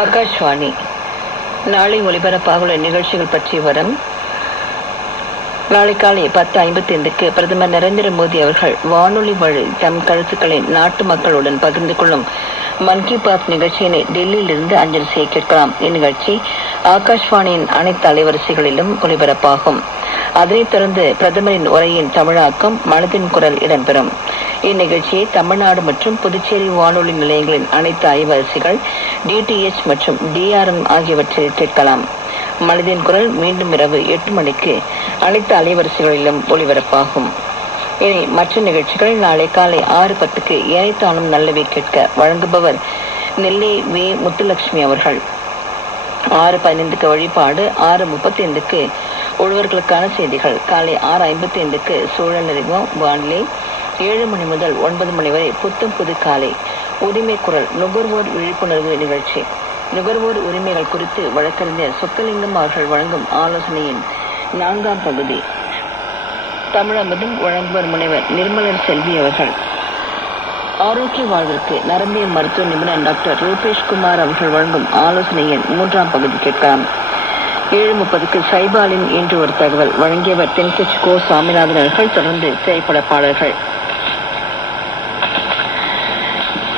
ஆகாஷ்வாணி. நாளை ஒலிபரப்பாகுள்ள நிகழ்ச்சிகள் பற்றி வரும் நாளை காலை பத்து ஐம்பத்தி ஐந்துக்கு பிரதமர் நரேந்திர மோடி அவர்கள் வானொலி வழி தம் கருத்துக்களை நாட்டு மக்களுடன் பகிர்ந்து கொள்ளும் மன் கி பாத் நிகழ்ச்சியினை டெல்லியிலிருந்து அஞ்சல் செய்ய கேட்கலாம். இந்நிகழ்ச்சி ஆகாஷ்வாணியின் அனைத்து அலைவரிசைகளிலும் ஒலிபரப்பாகும் அதனைத் தொடர்ந்து பிரதமரின் உரையின் தமிழாக்கம் மனதின் குரல் இடம்பெறும். இந்நிகழ்ச்சியை தமிழ்நாடு மற்றும் புதுச்சேரி வானொலி நிலையங்களின் அனைத்து அலைவரிசைகள் டிடிஎச் மற்றும் டிஆர்எம் ஆகியவற்றில் கேட்கலாம். மனதின் குரல் மீண்டும் இரவு எட்டு மணிக்கு அனைத்து அலைவரிசைகளிலும் ஒலிபரப்பாகும் இனி மற்ற நிகழ்ச்சிகள் நாளை காலை ஆறு பத்துக்கு இணைத்தானும் நல்லவை கேட்க வழங்குபவர் நெல்லை வே. முத்துலட்சுமி அவர்கள். ஆறு பதினைந்துக்கு வழிபாடு ஆறு முப்பத்தி ஐந்துக்கு ஒருவர்களுக்கான செய்திகள். காலை ஆறு ஐம்பத்தி ஐந்துக்கு சூழல் அறிவோம் வானிலை ஏழு மணி முதல் ஒன்பது மணி வரை புத்தம் புது காலை. உரிமை குரல் நுகர்வோர் விழிப்புணர்வு நிகழ்ச்சி. நுகர்வோர் உரிமைகள் குறித்து வழக்கறிஞர் சொக்கலிங்கம் அவர்கள் வழங்கும் ஆலோசனையின் நான்காம் பகுதி. தமிழமதும் வழங்குவர் முனைவர் நிர்மலர் செல்வி அவர்கள். ஆரோக்கிய வாழ்விற்கு நரம்பிய மருத்துவ நிபுணர் டாக்டர் ரூபேஷ் குமார் அவர்கள் வழங்கும் ஆலோசனையின் மூன்றாம் பகுதி கேட்கலாம். ஏழு முப்பதுக்கு சைபாலின் என்று ஒரு தகவல். வழங்கியவர் தென்கட்சி கோ சாமிநாதன் அவர்கள் தொடர்ந்து திரைப்பட பாடல்கள்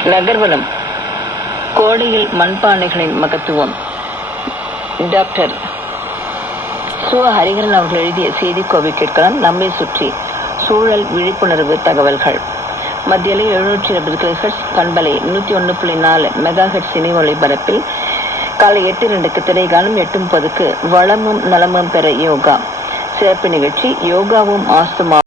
நகர்வலம். கோடையில் மண்பானைகளின் மகத்துவம். டாக்டர் சு. ஹரிகரன் அவர்கள் எழுதிய செய்திக்கோவை கேட்கலாம். நம்மை சுற்றி சூழல் விழிப்புணர்வு தகவல்கள். மத்தியில் எழுநூற்றி இருபது கிலோ ஹெட்ஸ் பண்பலை நூற்றி ஒன்று புள்ளி நாலு மெகா ஹெட்ஸ் இணை ஒளிபரப்பில் காலை எட்டு ரெண்டுக்கு திரைகாலம் எட்டு முப்பதுக்கு வளமும் நலமும் பெற யோகா. சிறப்பு நிகழ்ச்சி யோகாவும் ஆஸ்துமா